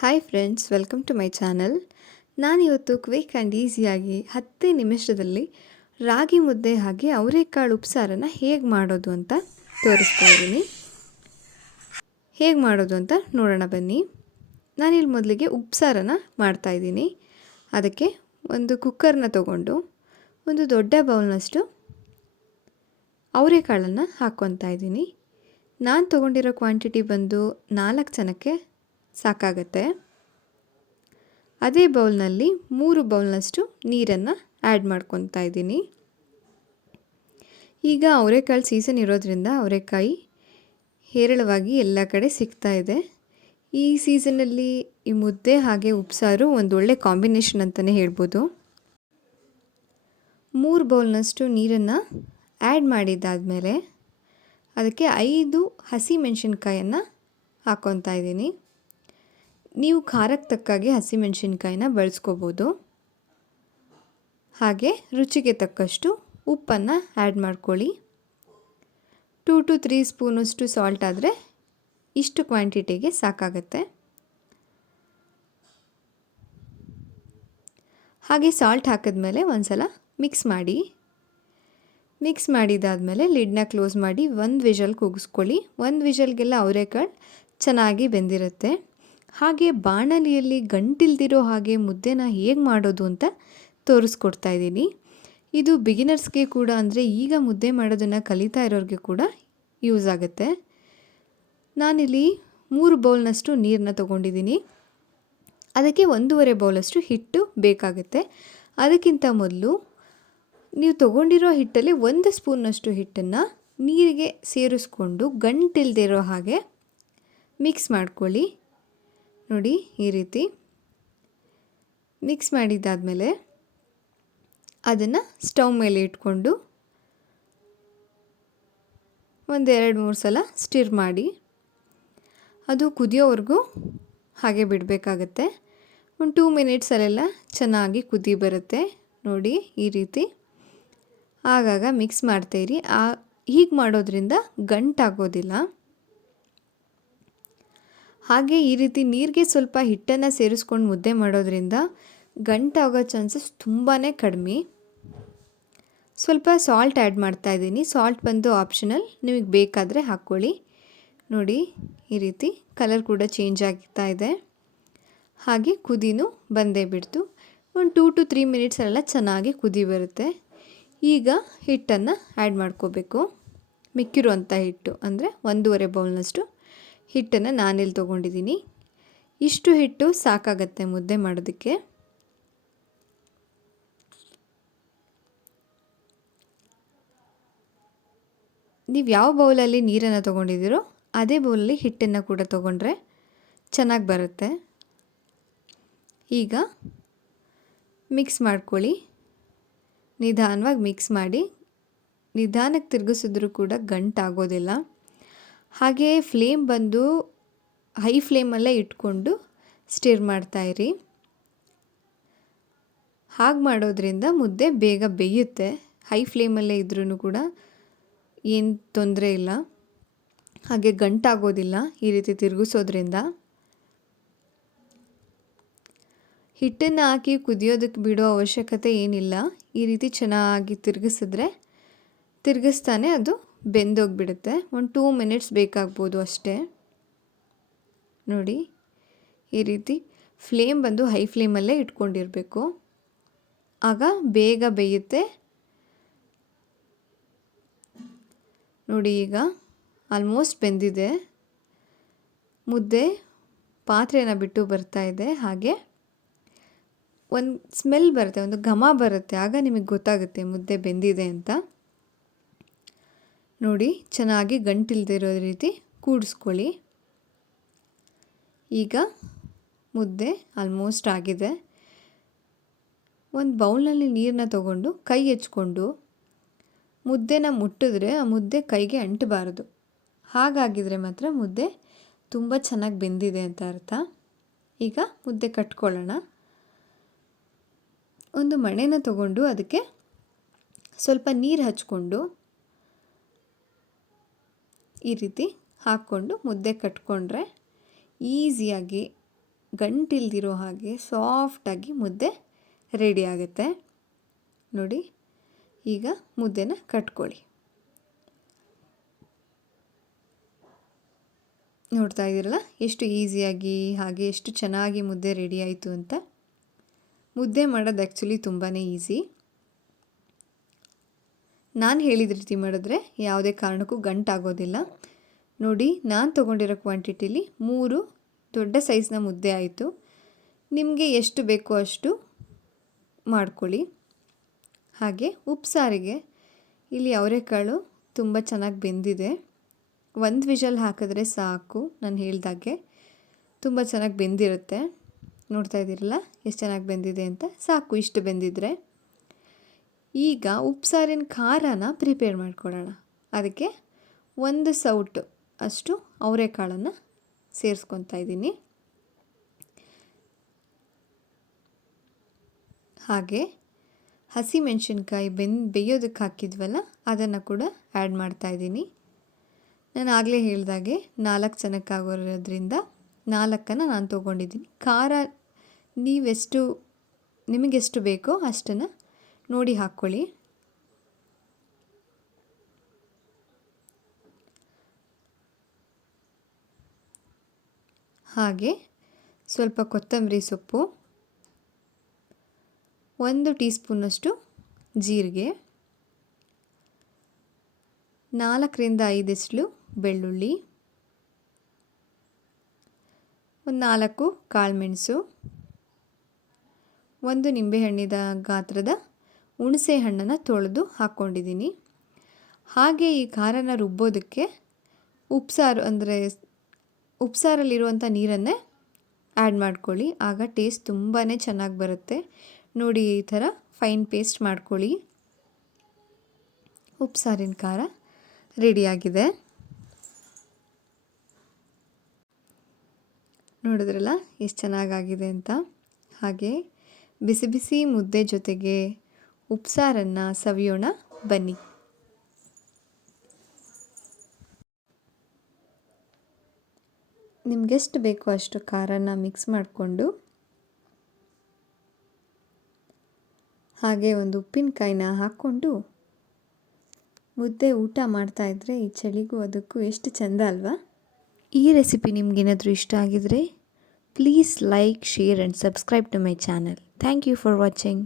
Hi friends, welcome to my channel. ನಾನಿವತ್ತು quick and ಈಸಿಯಾಗಿ 10 ನಿಮಿಷದಲ್ಲಿ ರಾಗಿ ಮುದ್ದೆ ಹಾಗೆ ಅವರೆಕಾಳು ಉಪ್ಸಾರನ್ನು ಹೇಗೆ ಮಾಡೋದು ಅಂತ ತೋರಿಸ್ತಾ ಇದ್ದೀನಿ. ಹೇಗೆ ಮಾಡೋದು ಅಂತ ನೋಡೋಣ ಬನ್ನಿ. ನಾನಿಲ್ಲಿ ಮೊದಲಿಗೆ ಉಪ್ಸಾರನ್ನು ಮಾಡ್ತಾಯಿದ್ದೀನಿ. ಅದಕ್ಕೆ ಒಂದು ಕುಕ್ಕರ್ನ ತೊಗೊಂಡು ಒಂದು ದೊಡ್ಡ ಬೌಲ್ನಷ್ಟು ಅವರೆಕಾಳನ್ನು ಹಾಕ್ಕೊತಾ ಇದ್ದೀನಿ. ನಾನು ತೊಗೊಂಡಿರೋ ಕ್ವಾಂಟಿಟಿ ಬಂದು 4 ಜನಕ್ಕೆ ಸಾಕಾಗತ್ತೆ. ಅದೇ ಬೌಲ್ನಲ್ಲಿ 3 ಬೌಲ್ನಷ್ಟು ನೀರನ್ನು ಆ್ಯಡ್ ಮಾಡ್ಕೊತಾ ಇದ್ದೀನಿ. ಈಗ ಅವರೆಕಾಳು ಸೀಸನ್ ಇರೋದ್ರಿಂದ ಅವರೆಕಾಯಿ ಹೇರಳವಾಗಿ ಎಲ್ಲ ಕಡೆ ಸಿಗ್ತಾ ಇದೆ. ಈ ಸೀಸನಲ್ಲಿ ಈ ಮುದ್ದೆ ಹಾಗೆ ಉಪ್ಸಾರು ಒಂದೊಳ್ಳೆ ಕಾಂಬಿನೇಷನ್ ಅಂತಲೇ ಹೇಳ್ಬೋದು. 3 ಬೌಲ್ನಷ್ಟು ನೀರನ್ನು ಆ್ಯಡ್ ಮಾಡಿದ್ದಾದಮೇಲೆ ಅದಕ್ಕೆ 5 ಹಸಿಮೆಣಸಿನ್ಕಾಯನ್ನು ಹಾಕ್ಕೊತಾ ಇದ್ದೀನಿ. ನೀವು ಖಾರಕ್ಕೆ ತಕ್ಕಾಗೆ ಹಸಿಮೆಣಸಿನ್ಕಾಯಿನ ಬಳಸ್ಕೋಬೋದು. ಹಾಗೆ ರುಚಿಗೆ ತಕ್ಕಷ್ಟು ಉಪ್ಪನ್ನು ಆ್ಯಡ್ ಮಾಡ್ಕೊಳ್ಳಿ. 2 to 3 ಸ್ಪೂನಷ್ಟು ಸಾಲ್ಟ್ ಆದರೆ ಇಷ್ಟು ಕ್ವಾಂಟಿಟಿಗೆ ಸಾಕಾಗತ್ತೆ. ಹಾಗೆ ಸಾಲ್ಟ್ ಹಾಕಿದ್ಮೇಲೆ ಒಂದು ಸಲ ಮಿಕ್ಸ್ ಮಾಡಿದ್ದಾದಮೇಲೆ ಲಿಡ್ನ ಕ್ಲೋಸ್ ಮಾಡಿ 1 ವಿಷಲ್ ಕೂಗಿಸ್ಕೊಳ್ಳಿ. 1 ವಿಷಲ್ಗೆಲ್ಲ ಅವರೆಕಾಳು ಚೆನ್ನಾಗಿ ಬೆಂದಿರುತ್ತೆ. ಹಾಗೆ ಬಾಣಲಿಯಲ್ಲಿ ಗಂಟಿಲ್ದಿರೋ ಹಾಗೆ ಮುದ್ದೆನ ಹೇಗೆ ಮಾಡೋದು ಅಂತ ತೋರಿಸ್ಕೊಡ್ತಾ ಇದ್ದೀನಿ. ಇದು ಬಿಗಿನರ್ಸ್ಗೆ ಕೂಡ, ಅಂದರೆ ಈಗ ಮುದ್ದೆ ಮಾಡೋದನ್ನು ಕಲಿತಾ ಇರೋರಿಗೆ ಕೂಡ ಯೂಸ್ ಆಗುತ್ತೆ. ನಾನಿಲ್ಲಿ 3 ಬೌಲ್ನಷ್ಟು ನೀರನ್ನ ತೊಗೊಂಡಿದ್ದೀನಿ. ಅದಕ್ಕೆ 1.5 ಬೌಲಷ್ಟು ಹಿಟ್ಟು ಬೇಕಾಗುತ್ತೆ. ಅದಕ್ಕಿಂತ ಮೊದಲು ನೀವು ತೊಗೊಂಡಿರೋ ಹಿಟ್ಟಲ್ಲಿ 1 ಸ್ಪೂನ್ನಷ್ಟು ಹಿಟ್ಟನ್ನು ನೀರಿಗೆ ಸೇರಿಸ್ಕೊಂಡು ಗಂಟಿಲ್ದಿರೋ ಹಾಗೆ ಮಿಕ್ಸ್ ಮಾಡ್ಕೊಳ್ಳಿ. ನೋಡಿ, ಈ ರೀತಿ ಮಿಕ್ಸ್ ಮಾಡಿದ್ದಾದಮೇಲೆ ಅದನ್ನು ಸ್ಟವ್ ಮೇಲೆ ಇಟ್ಕೊಂಡು 1-2-3 ಸಲ ಸ್ಟಿರ್ ಮಾಡಿ ಅದು ಕುದಿಯೋವರೆಗೂ ಹಾಗೆ ಬಿಡಬೇಕಾಗತ್ತೆ. ಒಂದು 2 ಮಿನಿಟ್ಸಲ್ಲೆಲ್ಲ ಚೆನ್ನಾಗಿ ಕುದಿ ಬರುತ್ತೆ. ನೋಡಿ, ಈ ರೀತಿ ಆಗಾಗ ಮಿಕ್ಸ್ ಮಾಡ್ತಾಯಿರಿ. ಹೀಗೆ ಮಾಡೋದ್ರಿಂದ ಗಂಟಾಗೋದಿಲ್ಲ. ಹಾಗೆ ಈ ರೀತಿ ನೀರಿಗೆ ಸ್ವಲ್ಪ ಹಿಟ್ಟನ್ನು ಸೇರಿಸ್ಕೊಂಡು ಮುದ್ದೆ ಮಾಡೋದ್ರಿಂದ ಗಂಟಾಗೋ ಚಾನ್ಸಸ್ ತುಂಬಾ ಕಡಿಮೆ. ಸ್ವಲ್ಪ ಸಾಲ್ಟ್ ಆ್ಯಡ್ ಮಾಡ್ತಾಯಿದ್ದೀನಿ. ಸಾಲ್ಟ್ ಬಂದು ಆಪ್ಷನಲ್, ನಿಮಗೆ ಬೇಕಾದರೆ ಹಾಕ್ಕೊಳ್ಳಿ. ನೋಡಿ, ಈ ರೀತಿ ಕಲರ್ ಕೂಡ ಚೇಂಜ್ ಆಗ್ತಾ ಇದೆ. ಹಾಗೆ ಕುದಿನೂ ಬಂದೇ ಬಿಡ್ತು. ಒಂದು 2 to 3 ಮಿನಿಟ್ಸೆಲ್ಲ ಚೆನ್ನಾಗಿ ಕುದಿ ಬರುತ್ತೆ. ಈಗ ಹಿಟ್ಟನ್ನು ಆ್ಯಡ್ ಮಾಡ್ಕೋಬೇಕು. ಮಿಕ್ಕಿರುವಂಥ ಹಿಟ್ಟು ಅಂದರೆ 1.5 ಬೌಲ್ನಷ್ಟು ಹಿಟ್ಟನ್ನು ನಾನಿಲ್ಲಿ ತೊಗೊಂಡಿದ್ದೀನಿ. ಇಷ್ಟು ಹಿಟ್ಟು ಸಾಕಾಗತ್ತೆ ಮುದ್ದೆ ಮಾಡೋದಕ್ಕೆ. ನೀವು ಯಾವ ಬೌಲಲ್ಲಿ ನೀರನ್ನು ತೊಗೊಂಡಿದ್ದೀರೋ ಅದೇ ಬೌಲಲ್ಲಿ ಹಿಟ್ಟನ್ನು ಕೂಡ ತೊಗೊಂಡ್ರೆ ಚೆನ್ನಾಗಿ ಬರುತ್ತೆ. ಈಗ ಮಿಕ್ಸ್ ಮಾಡ್ಕೊಳ್ಳಿ. ನಿಧಾನವಾಗಿ ಮಿಕ್ಸ್ ಮಾಡಿ. ನಿಧಾನಕ್ಕೆ ತಿರುಗಿಸಿದ್ರೂ ಕೂಡ ಗಂಟಾಗೋದಿಲ್ಲ. ಹಾಗೆ ಫ್ಲೇಮ್ ಬಂದು ಹೈ ಫ್ಲೇಮಲ್ಲೇ ಇಟ್ಕೊಂಡು ಸ್ಟಿರ್ ಮಾಡ್ತಾಯಿರಿ. ಹಾಗೆ ಮಾಡೋದ್ರಿಂದ ಮುದ್ದೆ ಬೇಗ ಬೇಯುತ್ತೆ. ಹೈ ಫ್ಲೇಮಲ್ಲೇ ಇದ್ರೂ ಕೂಡ ಏನು ತೊಂದರೆ ಇಲ್ಲ. ಹಾಗೆ ಗಂಟಾಗೋದಿಲ್ಲ ಈ ರೀತಿ ತಿರುಗಿಸೋದ್ರಿಂದ. ಹಿಟ್ಟನ್ನು ಹಾಕಿ ಕುದಿಯೋದಕ್ಕೆ ಬಿಡೋ ಅವಶ್ಯಕತೆ ಏನಿಲ್ಲ. ಈ ರೀತಿ ಚೆನ್ನಾಗಿ ತಿರುಗಿಸ್ತಾನೆ ಅದು ಬೆಂದೋಗಿಬಿಡುತ್ತೆ. ಒಂದು 2 ಮಿನಿಟ್ಸ್ ಬೇಕಾಗ್ಬೋದು ಅಷ್ಟೇ. ನೋಡಿ, ಈ ರೀತಿ ಫ್ಲೇಮ್ ಬಂದು ಹೈ ಫ್ಲೇಮಲ್ಲೇ ಇಟ್ಕೊಂಡಿರಬೇಕು. ಆಗ ಬೇಗ ಬೇಯುತ್ತೆ. ನೋಡಿ, ಈಗ ಆಲ್ಮೋಸ್ಟ್ ಬೆಂದಿದೆ. ಮುದ್ದೆ ಪಾತ್ರೆನ ಬಿಟ್ಟು ಬರ್ತಾ ಇದೆ. ಹಾಗೆ ಒಂದು ಸ್ಮೆಲ್ ಬರುತ್ತೆ, ಒಂದು ಘಮ ಬರುತ್ತೆ. ಆಗ ನಿಮಗೆ ಗೊತ್ತಾಗುತ್ತೆ ಮುದ್ದೆ ಬೆಂದಿದೆ ಅಂತ. ನೋಡಿ, ಚೆನ್ನಾಗಿ ಗಂಟಿಲ್ದಿರೋ ರೀತಿ ಕೂಡಿಸ್ಕೊಳ್ಳಿ. ಈಗ ಮುದ್ದೆ ಆಲ್ಮೋಸ್ಟ್ ಆಗಿದೆ. ಒಂದು ಬೌಲ್ನಲ್ಲಿ ನೀರನ್ನ ತೊಗೊಂಡು ಕೈ ಹೆಚ್ಕೊಂಡು ಮುದ್ದೆನ ಮುಟ್ಟಿದ್ರೆ ಆ ಮುದ್ದೆ ಕೈಗೆ ಅಂಟಬಾರದು. ಹಾಗಾಗಿದ್ರೆ ಮಾತ್ರ ಮುದ್ದೆ ತುಂಬ ಚೆನ್ನಾಗಿ ಬೆಂದಿದೆ ಅಂತ ಅರ್ಥ. ಈಗ ಮುದ್ದೆ ಕಟ್ಕೊಳ್ಳೋಣ. ಒಂದು ಮಣೆನ ತೊಗೊಂಡು ಅದಕ್ಕೆ ಸ್ವಲ್ಪ ನೀರು ಹಚ್ಕೊಂಡು ಈ ರೀತಿ ಹಾಕ್ಕೊಂಡು ಮುದ್ದೆ ಕಟ್ಕೊಂಡ್ರೆ ಈಸಿಯಾಗಿ ಗಂಟಿಲ್ದಿರೋ ಹಾಗೆ ಸಾಫ್ಟಾಗಿ ಮುದ್ದೆ ರೆಡಿ ಆಗುತ್ತೆ. ನೋಡಿ, ಈಗ ಮುದ್ದೆನ ಕಟ್ಕೊಳ್ಳಿ. ನೋಡ್ತಾ ಇದ್ದೀರಲ್ಲ ಎಷ್ಟು ಈಸಿಯಾಗಿ ಹಾಗೆ ಎಷ್ಟು ಚೆನ್ನಾಗಿ ಮುದ್ದೆ ರೆಡಿ ಆಯಿತು ಅಂತ. ಮುದ್ದೆ ಮಾಡೋದು ಆ್ಯಕ್ಚುಲಿ ತುಂಬಾ ಈಸಿ. ನಾನು ಹೇಳಿದ ರೀತಿ ಮಾಡಿದ್ರೆ ಯಾವುದೇ ಕಾರಣಕ್ಕೂ ಗಂಟಾಗೋದಿಲ್ಲ. ನೋಡಿ, ನಾನು ತೊಗೊಂಡಿರೋ ಕ್ವಾಂಟಿಟಿಲಿ 3 ದೊಡ್ಡ ಸೈಜ್ನ ಮುದ್ದೆ ಆಯಿತು. ನಿಮಗೆ ಎಷ್ಟು ಬೇಕೋ ಅಷ್ಟು ಮಾಡ್ಕೊಳ್ಳಿ. ಹಾಗೆ ಉಪ್ಸಾರಿಗೆ ಇಲ್ಲಿ ಅವರೆಕಾಳು ತುಂಬ ಚೆನ್ನಾಗಿ ಬೆಂದಿದೆ. 1 ವಿಷಲ್ ಹಾಕಿದ್ರೆ ಸಾಕು. ನಾನು ಹೇಳ್ದಾಗೆ ತುಂಬ ಚೆನ್ನಾಗಿ ಬೆಂದಿರುತ್ತೆ. ನೋಡ್ತಾ ಇದ್ದೀರಲ್ಲ ಎಷ್ಟು ಚೆನ್ನಾಗಿ ಬೆಂದಿದೆ ಅಂತ. ಸಾಕು ಇಷ್ಟು ಬೆಂದಿದ್ರೆ. ಈಗ ಉಪ್ಸಾರಿನ ಖಾರನ ಪ್ರಿಪೇರ್ ಮಾಡ್ಕೊಳ್ಳೋಣ. ಅದಕ್ಕೆ 1 ಸೌಟು ಅಷ್ಟು ಅವರೆಕಾಳನ್ನು ಸೇರಿಸ್ಕೊತಾ ಇದ್ದೀನಿ. ಹಾಗೆ ಹಸಿಮೆಣಸಿನ್ಕಾಯಿ ಬೇಯೋದಕ್ಕೆ ಹಾಕಿದ್ವಲ್ಲ ಅದನ್ನು ಕೂಡ ಆ್ಯಡ್ ಮಾಡ್ತಾಯಿದ್ದೀನಿ. ನಾನು ಆಗಲೇ ಹೇಳಿದಾಗೆ 4 ಜನಕ್ಕಾಗೋದ್ರಿಂದ 4 ನಾನು ತೊಗೊಂಡಿದ್ದೀನಿ. ಖಾರ ನಿಮಗೆಷ್ಟು ಬೇಕೋ ಅಷ್ಟನ್ನು ನೋಡಿ ಹಾಕ್ಕೊಳ್ಳಿ. ಹಾಗೆ ಸ್ವಲ್ಪ ಕೊತ್ತಂಬರಿ ಸೊಪ್ಪು, 1 ಟೀ ಸ್ಪೂನಷ್ಟು ಜೀರಿಗೆ, 4ರಿಂದ 5 ಎಸಳು ಬೆಳ್ಳುಳ್ಳಿ, 4 ಕಾಳುಮೆಣಸು, 1 ನಿಂಬೆಹಣ್ಣಿನ ಗಾತ್ರದ ಹುಣಸೆ ಹಣ್ಣನ್ನು ತೊಳೆದು ಹಾಕ್ಕೊಂಡಿದ್ದೀನಿ. ಹಾಗೆ ಈ ಖಾರನ ರುಬ್ಬೋದಕ್ಕೆ ಉಪ್ಸಾರಲ್ಲಿರುವಂಥ ನೀರನ್ನೇ ಆ್ಯಡ್ ಮಾಡ್ಕೊಳ್ಳಿ. ಆಗ ಟೇಸ್ಟ್ ತುಂಬಾ ಚೆನ್ನಾಗಿ ಬರುತ್ತೆ. ನೋಡಿ, ಈ ಥರ ಫೈನ್ ಪೇಸ್ಟ್ ಮಾಡ್ಕೊಳ್ಳಿ. ಉಪ್ಸಾರಿನ ಖಾರ ರೆಡಿಯಾಗಿದೆ. ನೋಡಿದ್ರಲ್ಲ ಎಷ್ಟು ಚೆನ್ನಾಗಾಗಿದೆ ಅಂತ. ಹಾಗೆ ಬಿಸಿ ಬಿಸಿ ಮುದ್ದೆ ಜೊತೆಗೆ ಉಪ್ಸಾರನ್ನು ಸವಿಯೋಣ ಬನ್ನಿ. ನಿಮಗೆಷ್ಟು ಬೇಕೋ ಅಷ್ಟು ಖಾರನ ಮಿಕ್ಸ್ ಮಾಡಿಕೊಂಡು ಹಾಗೆ ಒಂದು ಉಪ್ಪಿನಕಾಯಿನ ಹಾಕ್ಕೊಂಡು ಮುದ್ದೆ ಊಟ ಮಾಡ್ತಾಯಿದ್ರೆ ಈ ಚಳಿಗೂ ಅದಕ್ಕೂ ಎಷ್ಟು ಚೆಂದ ಅಲ್ವಾ? ಈ ರೆಸಿಪಿ ನಿಮಗೇನಾದರೂ ಇಷ್ಟ ಆಗಿದರೆ please like, share and subscribe to my channel. Thank you for watching.